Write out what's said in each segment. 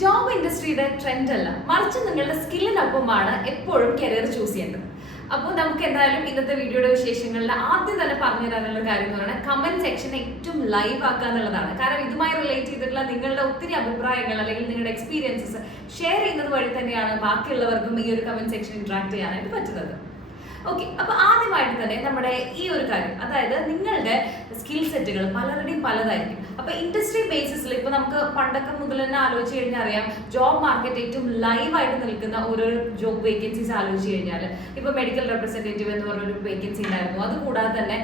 Job ഇൻഡസ്ട്രിയുടെ trend അല്ല. മറിച്ച് നിങ്ങളുടെ സ്കില്ലിനൊപ്പമാണ് എപ്പോഴും കരിയർ ചൂസ് ചെയ്യേണ്ടത്. അപ്പോൾ നമുക്ക് എന്തായാലും ഇന്നത്തെ വീഡിയോയുടെ വിശേഷങ്ങളിൽ ആദ്യം തന്നെ പറഞ്ഞു തരാനുള്ള കാര്യം എന്ന് പറയുന്നത് കമന്റ് സെക്ഷൻ ഏറ്റവും ലൈവ് ആക്കുക എന്നുള്ളതാണ്. കാരണം ഇതുമായി റിലേറ്റ് ചെയ്തിട്ടുള്ള നിങ്ങളുടെ ഒത്തിരി അഭിപ്രായങ്ങൾ അല്ലെങ്കിൽ നിങ്ങളുടെ എക്സ്പീരിയൻസസ് ഷെയർ ചെയ്യുന്നത് വഴി തന്നെയാണ് ബാക്കിയുള്ളവർക്കും ഈ ഒരു കമന്റ് സെക്ഷൻ ഇന്ററാക്ട് ചെയ്യാനായിട്ട് പറ്റുന്നത്. ഓക്കെ അപ്പൊ ആദ്യമായിട്ട് തന്നെ നമ്മുടെ ഈ ഒരു കാര്യം. അതായത് നിങ്ങളുടെ സ്കിൽ സെറ്റുകൾ പലരുടെയും പലതായിരിക്കും. അപ്പൊ ഇൻഡസ്ട്രി ബേസിസിൽ ഇപ്പൊ നമുക്ക് പണ്ടൊക്കെ മുതൽ തന്നെ ആലോചിച്ച് കഴിഞ്ഞാൽ അറിയാം ജോബ് മാർക്കറ്റ് ഏറ്റവും ലൈവായിട്ട് നിൽക്കുന്ന ഓരോ ജോബ് വേക്കൻസീസ് ആലോചിച്ച് കഴിഞ്ഞാൽ ഇപ്പൊ മെഡിക്കൽ റെപ്രസെന്റേറ്റീവ് എന്ന് പറഞ്ഞൊരു വേക്കൻസി ഉണ്ടായിരുന്നു. അതുകൂടാതെ തന്നെ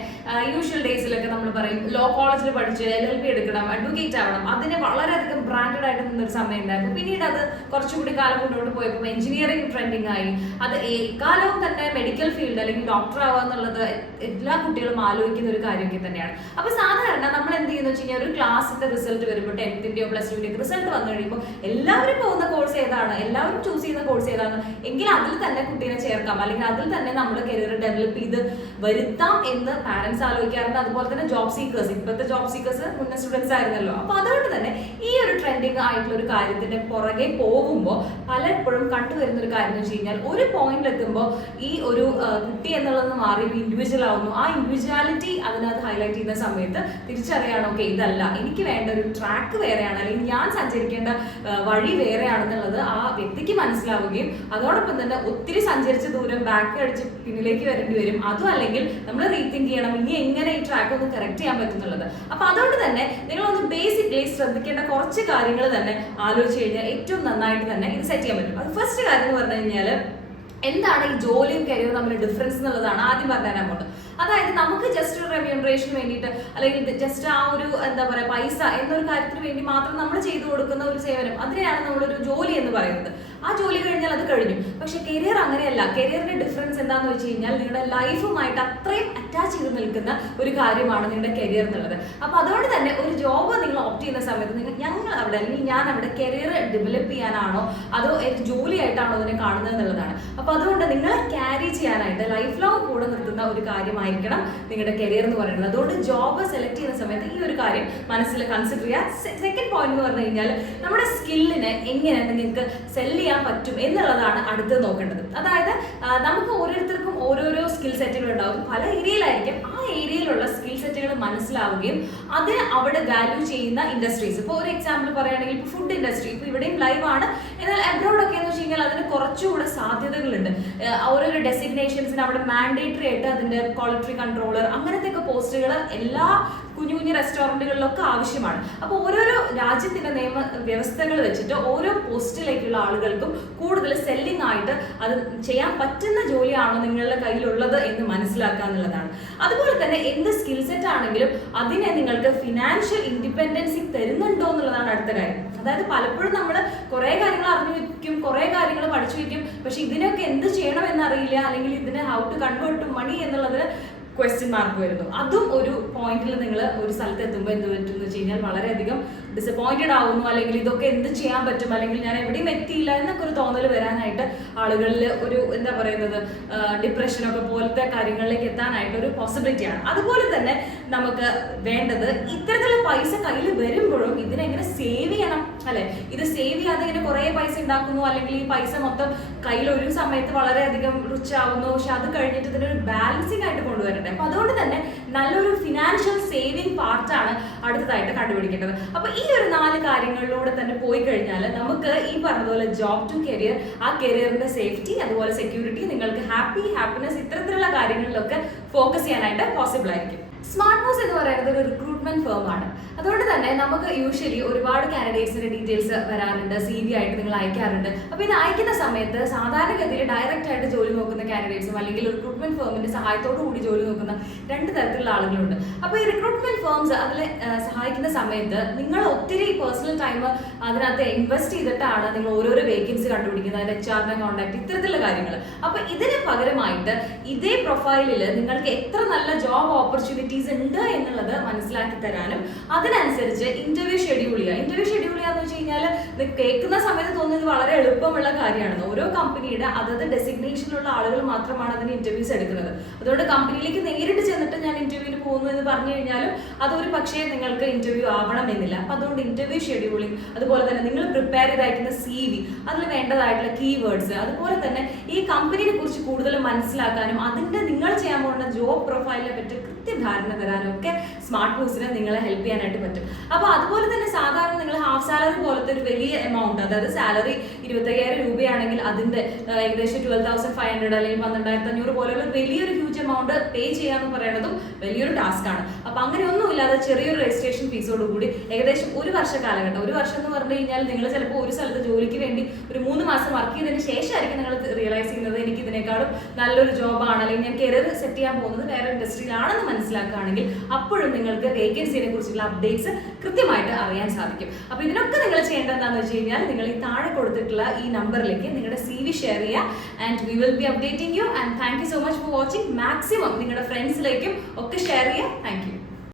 യൂഷ്വൽ ഡേയ്സിലൊക്കെ നമ്മൾ പറയും ലോ കോളേജിൽ പഠിച്ച് എൽ എൽ പി എടുക്കണം അഡ്വക്കേറ്റ് ആവണം. അതിന് വളരെയധികം ബ്രാൻഡഡ് ആയിട്ട് നിന്നൊരു സമയം ഉണ്ടായിരുന്നു. പിന്നീട് അത് കുറച്ചുകൂടി കാലം മുന്നോട്ട് പോയപ്പോൾ എഞ്ചിനീയറിംഗ് ട്രെൻഡിങ് ആയി. അത് എക്കാലവും തന്നെ മെഡിക്കൽ ഫീൽഡ് അല്ലെങ്കിൽ ഡോക്ടർ ആവുക എന്നുള്ളത് എല്ലാ കുട്ടികളും ആലോചിക്കുന്ന ഒരു കാര്യമൊക്കെ തന്നെയാണ്. അപ്പൊ സാധാരണ ചെയ്യുന്ന വെച്ച് കഴിഞ്ഞാൽ ഒരു ക്ലാസ്സിന്റെ റിസൾട്ട് വരുമ്പോൾ ടെൻത്തിന്റെയോ പ്ലസ് ടുവിന്റെയോ റിസൾട്ട് വന്നു കഴിയുമ്പോൾ എല്ലാവരും പോകുന്ന കോഴ്സ് ഏതാണ്? എല്ലാവരും ചൂസ് ചെയ്യുന്ന കോഴ്സ് ഏതാണ്? എങ്കിൽ അതിൽ തന്നെ കുട്ടീനെ ചേർക്കാം. അല്ലെങ്കിൽ അതിൽ തന്നെ നമ്മൾ കരിയർ ഡെവലപ്പ് ചെയ്ത് വരുത്താം എന്ന് പാരന്റ്സ് ആലോചിക്കാറുണ്ട്. അതുപോലെ തന്നെ ജോബ് സീക്കേഴ്സ് ഇപ്പോഴത്തെ ജോബ് സീക്കേഴ്സ് മുന്നേ സ്റ്റുഡൻസ് ആയിരുന്നല്ലോ. അപ്പൊ അതുകൊണ്ട് തന്നെ ഈ ഒരു ട്രെൻഡിങ് ആയിട്ടുള്ള ഒരു കാര്യത്തിന്റെ പുറകെ പോകുമ്പോൾ പലപ്പോഴും കണ്ടുവരുന്ന ഒരു കാര്യം എന്ന് വെച്ച് കഴിഞ്ഞാൽ ഒരു പോയിന്റിൽ എത്തുമ്പോൾ ഈ ഒരു കുട്ടി എന്നുള്ളത് മാറി ഇൻഡിവിജ്വൽ ആവുന്നു. ആ ഇൻഡിവിജ്വാലിറ്റി അതിനകത്ത് ഹൈലൈറ്റ് ചെയ്യുന്ന സമയത്ത് തിരിച്ചറിയാണ്. ഓക്കെ ഇതല്ല. എനിക്ക് വേണ്ട ഒരു ട്രാക്ക് വേറെയാണ് അല്ലെങ്കിൽ ഞാൻ സഞ്ചരിക്കേണ്ട വഴി വേറെയാണെന്നുള്ളത് ആ വ്യക്തിക്ക് മനസ്സിലാവുകയും അതോടൊപ്പം തന്നെ ഒത്തിരി സഞ്ചരിച്ച ദൂരം ബാക്ക് അടിച്ച് പിന്നിലേക്ക് വരേണ്ടി വരും. അതും അല്ലെങ്കിൽ നമ്മൾ റീതിങ്ക് ചെയ്യണം ഇനി എങ്ങനെ ഈ ട്രാക്ക് ഒന്ന് കറക്റ്റ് ചെയ്യാൻ പറ്റുന്നുള്ളത്. അപ്പൊ അതുകൊണ്ട് തന്നെ നിങ്ങളൊന്ന് ബേസിക്കലി ശ്രദ്ധിക്കേണ്ട കുറച്ച് കാര്യങ്ങൾ തന്നെ ആലോചിച്ച് കഴിഞ്ഞാൽ ഏറ്റവും നന്നായിട്ട് തന്നെ ഇത് സെറ്റ് ചെയ്യാൻ പറ്റും. അത് ഫസ്റ്റ് കാര്യം എന്ന് പറഞ്ഞു കഴിഞ്ഞാൽ എന്താണ് ഈ ജോലിയും കരിയറും തമ്മിൽ ഡിഫറൻസ് എന്നുള്ളതാണ് ആദ്യം പറഞ്ഞു തരാൻ പോകുന്നത് അതായത് നമുക്ക് ജസ്റ്റ് ഒരു റെമ്യൂണറേഷന് വേണ്ടിയിട്ട് അല്ലെങ്കിൽ ജസ്റ്റ് ആ ഒരു എന്താ പറയുക പൈസ എന്നൊരു കാര്യത്തിന് വേണ്ടി മാത്രം നമ്മൾ ചെയ്തു കൊടുക്കുന്ന ഒരു സേവനം. അതിനെയാണ് നമ്മളൊരു ജോലി എന്ന് പറയുന്നത്. ആ ജോലി അത് കഴിഞ്ഞു. പക്ഷെ കരിയർ അങ്ങനെയല്ല. കരിയറിന്റെ ഡിഫറൻസ് എന്താന്ന് വെച്ച് കഴിഞ്ഞാൽ നിങ്ങളുടെ ലൈഫുമായിട്ട് അത്രയും അറ്റാച്ച് ചെയ്ത് നിൽക്കുന്ന ഒരു കാര്യമാണ് നിങ്ങളുടെ കരിയർ എന്നുള്ളത്. അപ്പൊ അതുകൊണ്ട് തന്നെ ഒരു ജോബ് നിങ്ങൾ ഓപ്റ്റ് ചെയ്യുന്ന സമയത്ത് നിങ്ങൾ ഞങ്ങൾ അവിടെ അല്ലെങ്കിൽ ഞാൻ അവിടെ കരിയർ ഡെവലപ്പ് ചെയ്യാനാണോ അതോ ജോലിയായിട്ടാണോ അതിനെ കാണുന്നത് എന്നുള്ളതാണ്. അപ്പൊ അതുകൊണ്ട് നിങ്ങളെ ക്യാരി ചെയ്യാനായിട്ട് ലൈഫ് ലോങ് കൂടെ നിർത്തുന്ന ഒരു കാര്യമായിരിക്കണം നിങ്ങളുടെ കരിയർ എന്ന് പറയുന്നത്. അതുകൊണ്ട് ജോബ് സെലക്ട് ചെയ്യുന്ന സമയത്ത് ഈ ഒരു കാര്യം മനസ്സിൽ കൺസിഡർ ചെയ്യുക. സെക്കൻഡ് പോയിന്റ് എന്ന് പറഞ്ഞു കഴിഞ്ഞാൽ നമ്മുടെ സ്കില്ലിനെ എങ്ങനെ നിങ്ങൾക്ക് സെൽ ചെയ്യാൻ പറ്റും എന്നുള്ളതാണ് അടുത്ത് നോക്കേണ്ടത്. അതായത് നമുക്ക് ഓരോരുത്തർക്കും ഓരോരോ സ്കിൽ സെറ്റുകൾ ഉണ്ടാവും. പല ഏരിയയിലായിരിക്കും ആ ഏരിയയിലുള്ള സ്കിൽ സെറ്റുകൾ മനസ്സിലാവുകയും അത് അവിടെ വാല്യൂ ചെയ്യുന്ന ഇൻഡസ്ട്രീസ് ഇപ്പോൾ ഒരു എക്സാമ്പിൾ പറയുകയാണെങ്കിൽ ഇപ്പോൾ ഫുഡ് ഇൻഡസ്ട്രി ഇപ്പോൾ ഇവിടെയും ലൈവ് ആണ്. എന്നാൽ അബ്രോഡ് ഒക്കെ എന്ന് വെച്ച് കഴിഞ്ഞാൽ അതിന് കുറച്ചുകൂടെ സാധ്യതകളുണ്ട്. ഓരോരോ ഡെസിഗ്നേഷൻസിന് അവിടെ മാൻഡേറ്ററി ആയിട്ട് അതിന്റെ ക്വാളിറ്റി കൺട്രോളർ അങ്ങനത്തെ ഒക്കെ പോസ്റ്റുകൾ എല്ലാ കുഞ്ഞു കുഞ്ഞു റെസ്റ്റോറന്റുകളിലൊക്കെ ആവശ്യമാണ്. അപ്പോൾ ഓരോരോ രാജ്യത്തിന്റെ നിയമ വ്യവസ്ഥകൾ വെച്ചിട്ട് ഓരോ പോസ്റ്റിലേക്കുള്ള ആളുകൾക്കും കൂടുതൽ സെല്ലിംഗ് ആയിട്ട് അത് ചെയ്യാൻ പറ്റുന്ന ജോലിയാണോ നിങ്ങളുടെ കയ്യിലുള്ളത് എന്ന് മനസ്സിലാക്കുക എന്നുള്ളതാണ്. അതുപോലെ തന്നെ എന്ത് സ്കിൽ സെറ്റ് ആണെങ്കിലും അതിനെ നിങ്ങൾക്ക് ഫിനാൻഷ്യൽ ഇൻഡിപെൻഡൻസി തരുന്നുണ്ടോ എന്നുള്ളതാണ് അടുത്ത കാര്യം. അതായത് പലപ്പോഴും നമ്മൾ കുറേ കാര്യങ്ങൾ അറിഞ്ഞു വെക്കും കുറേ കാര്യങ്ങൾ പഠിച്ചു വെക്കും പക്ഷെ ഇതിനൊക്കെ എന്ത് ചെയ്യണം എന്നറിയില്ല അല്ലെങ്കിൽ ഇതിനെ ഹൗ ടു കൺവേർട്ട് മണി എന്നുള്ളത് ക്വസ്റ്റ്യൻ മാർക്ക് വരുന്നു. അതും ഒരു പോയിന്റിൽ നിങ്ങൾ ഒരു സ്ഥലത്ത് എത്തുമ്പോൾ എന്ത് പറ്റും എന്ന് വെച്ച് കഴിഞ്ഞാൽ വളരെയധികം ഡിസപ്പോയിന്റഡ് ആവുന്നു. അല്ലെങ്കിൽ ഇതൊക്കെ എന്ത് ചെയ്യാൻ പറ്റും? അല്ലെങ്കിൽ ഞാൻ എവിടെയും എത്തിയില്ല എന്നൊക്കെ ഒരു തോന്നൽ വരാനായിട്ട് ആളുകളിൽ ഒരു എന്താ പറയുന്നത് ഡിപ്രഷനൊക്കെ പോലത്തെ കാര്യങ്ങളിലേക്ക് എത്താനായിട്ട് ഒരു പോസിബിലിറ്റിയാണ് അതുപോലെ തന്നെ നമുക്ക് വേണ്ടത് ഇത്തരത്തിലുള്ള പൈസ കയ്യിൽ ചെയ്യണം അല്ലെ? ഇത് സേവ് ചെയ്യാതെ ഇങ്ങനെ കുറെ പൈസ ഉണ്ടാക്കുന്നു അല്ലെങ്കിൽ ഈ പൈസ മൊത്തം കയ്യിൽ ഒരു സമയത്ത് വളരെയധികം റിച്ച് ആവുന്നു പക്ഷെ അത് കഴിഞ്ഞിട്ട് ഇതിനൊരു ബാലൻസിങ് ആയിട്ട് കൊണ്ടുവരണ്ടേ? അപ്പൊ അതുകൊണ്ട് തന്നെ നല്ലൊരു ഫിനാൻഷ്യൽ സേവിങ് പാർട്ടാണ് അടുത്തതായിട്ട് കണ്ടുപിടിക്കേണ്ടത്. അപ്പൊ ഈ ഒരു നാല് കാര്യങ്ങളിലൂടെ തന്നെ പോയി കഴിഞ്ഞാൽ നമുക്ക് ഈ പറഞ്ഞതുപോലെ ജോബ് ടു കരിയർ ആ കരിയറിന്റെ സേഫ്റ്റി അതുപോലെ സെക്യൂരിറ്റി നിങ്ങൾക്ക് ഹാപ്പി ഹാപ്പിനെസ് ഇത്തരത്തിലുള്ള കാര്യങ്ങളിലൊക്കെ ഫോക്കസ് ചെയ്യാനായിട്ട് പോസിബിൾ ആയിരിക്കും. സ്മാർട്ട് മോസ് എന്ന് പറയുന്നത് ഒരു റിക്രൂട്ട്മെന്റ് ഫേം ആണ്. അതുകൊണ്ട് തന്നെ നമുക്ക് യൂഷ്വലി ഒരുപാട് കാൻഡിഡേറ്റ്സിന്റെ ഡീറ്റെയിൽസ് വരാറുണ്ട് സി വി ആയിട്ട് നിങ്ങൾ അയക്കാറുണ്ട്. അപ്പോൾ ഇത് അയക്കുന്ന സമയത്ത് സാധാരണഗതിയിൽ ഡയറക്റ്റ് ആയിട്ട് ജോലി നോക്കുന്ന കാൻഡിഡേറ്റ്സും അല്ലെങ്കിൽ റിക്രൂട്ട്മെന്റ് ഫേമിന്റെ സഹായത്തോടു കൂടി ജോലി നോക്കുന്ന രണ്ട് തരത്തിലുള്ള ആളുകളുണ്ട്. അപ്പോൾ ഈ റിക്രൂട്ട്മെന്റ് ഫേംസ് അതിൽ സഹായിക്കുന്ന സമയത്ത് നിങ്ങൾ ഒത്തിരി പേഴ്സണൽ ടൈം അതിനകത്ത് ഇൻവെസ്റ്റ് ചെയ്തിട്ടാണ് നിങ്ങൾ ഓരോരോ വേക്കൻസി കണ്ടുപിടിക്കുന്നത് എച്ച് ആറിനെ കോൺടാക്ട് ഇത്തരത്തിലുള്ള കാര്യങ്ങൾ. അപ്പോൾ ഇതിന് പകരമായിട്ട് ഇതേ പ്രൊഫൈലിൽ നിങ്ങൾക്ക് എത്ര നല്ല ജോബ് ഓപ്പർച്യൂണിറ്റീസ് കമ്പനീസ് ഉണ്ട് എന്നുള്ളത് മനസ്സിലാക്കി തരാനും. അതിനനുസരിച്ച് ഇന്റർവ്യൂ ഷെഡ്യൂൾ ചെയ്യുക. ഇന്റർവ്യൂ ഷെഡ്യൂൾ ചെയ്യാന്ന് വെച്ച് കഴിഞ്ഞാൽ കേൾക്കുന്ന സമയത്ത് തോന്നുന്നത് വളരെ എളുപ്പമുള്ള കാര്യമാണ്. ഓരോ കമ്പനിയുടെ അതത് ഡെസിഗ്നേഷനിലുള്ള ആളുകൾ മാത്രമാണ് അതിന് ഇന്റർവ്യൂസ് എടുക്കുന്നത്. അതുകൊണ്ട് കമ്പനിയിലേക്ക് നേരിട്ട് ചെന്നിട്ട് ഞാൻ ഇന്റർവ്യൂവിന് പോകുന്നു എന്ന് പറഞ്ഞു കഴിഞ്ഞാലും അതൊരു പക്ഷേ നിങ്ങൾക്ക് ഇന്റർവ്യൂ ആവണമെന്നില്ല അപ്പൊ അതുകൊണ്ട് ഇന്റർവ്യൂ ഷെഡ്യൂളിംഗ് അതുപോലെ തന്നെ നിങ്ങൾ പ്രിപ്പയർ ചെയ്തായിരിക്കുന്ന സി വി അതിൽ വേണ്ടതായിട്ടുള്ള കീവേഡ്സ് അതുപോലെ തന്നെ ഈ കമ്പനിയെ കുറിച്ച് കൂടുതൽ മനസ്സിലാക്കാനും അതിന്റെ നിങ്ങൾ ചെയ്യാൻ പോകുന്ന ജോബ് പ്രൊഫൈലിനെ പറ്റി കൃത്യധാരണ തരാനും ഒക്കെ സ്മാർട്ട് മൂവ്സിനെ നിങ്ങളെ ഹെൽപ്പ് ചെയ്യാനായിട്ട് പറ്റും. അപ്പോൾ അതുപോലെ തന്നെ സാധാരണ നിങ്ങൾ ഹാഫ് സാലറി പോലത്തെ ഒരു വലിയ എമൗണ്ട് അതായത് സാലറി ഇരുപത്തയ്യായിരം രൂപയാണെങ്കിൽ അതിന്റെ ഏകദേശം ട്വൽവ് തൗസൻഡ് ഫൈവ് ഹൺഡ്രഡ് അല്ലെങ്കിൽ പന്ത്രണ്ടായിരത്തി അഞ്ഞൂറ് പോലെയുള്ള വലിയൊരു ഹ്യൂജ് എമൗണ്ട് പേ ചെയ്യാന്ന് പറയുന്നതും വലിയൊരു ടാസ്ക് ആണ്. അപ്പൊ അങ്ങനെയൊന്നും ഇല്ലാതെ ചെറിയൊരു രജിസ്ട്രേഷൻ ഫീസോട് കൂടി ഏകദേശം ഒരു വർഷ കാലഘട്ടം ഒരു വർഷം എന്ന് പറഞ്ഞു കഴിഞ്ഞാൽ നിങ്ങൾ ചിലപ്പോൾ ഒരു സ്ഥലത്ത് ജോലിക്ക് വേണ്ടി ഒരു മൂന്ന് മാസം വർക്ക് ചെയ്തതിന് ശേഷമായിരിക്കും നിങ്ങൾ റിയലൈസ് ചെയ്യുന്നത് എനിക്ക് ഇതിനേക്കാളും നല്ലൊരു ജോബാണ് അല്ലെങ്കിൽ ഞാൻ കരിയർ സെറ്റ് ചെയ്യാൻ പോകുന്നത് വേറെ ഇൻഡസ്ട്രിയിലാണെന്ന് മനസ്സിലാക്കുകയാണെങ്കിൽ അപ്പോഴും നിങ്ങൾക്ക് വേക്കൻസിനെ കുറിച്ചുള്ള അപ്ഡേറ്റ്സ് കൃത്യമായിട്ട് അറിയാൻ സാധിക്കും. അപ്പോൾ ഇതിനൊക്കെ നിങ്ങൾ ചെയ്യേണ്ടത് എന്താണെന്ന് വെച്ച് കഴിഞ്ഞാൽ നിങ്ങൾ ഈ താഴെ കൊടുത്തിട്ടുള്ള ഈ നമ്പറിലേക്ക് നിങ്ങളുടെ സി വി ഷെയർ ചെയ്യുക. And we will be updating you and thank you so much for watching maximum നിങ്ങളുടെ ഫ്രണ്ട്സിലേക്കും ഒക്കെ ഷെയർ ചെയ്യുക. Thank you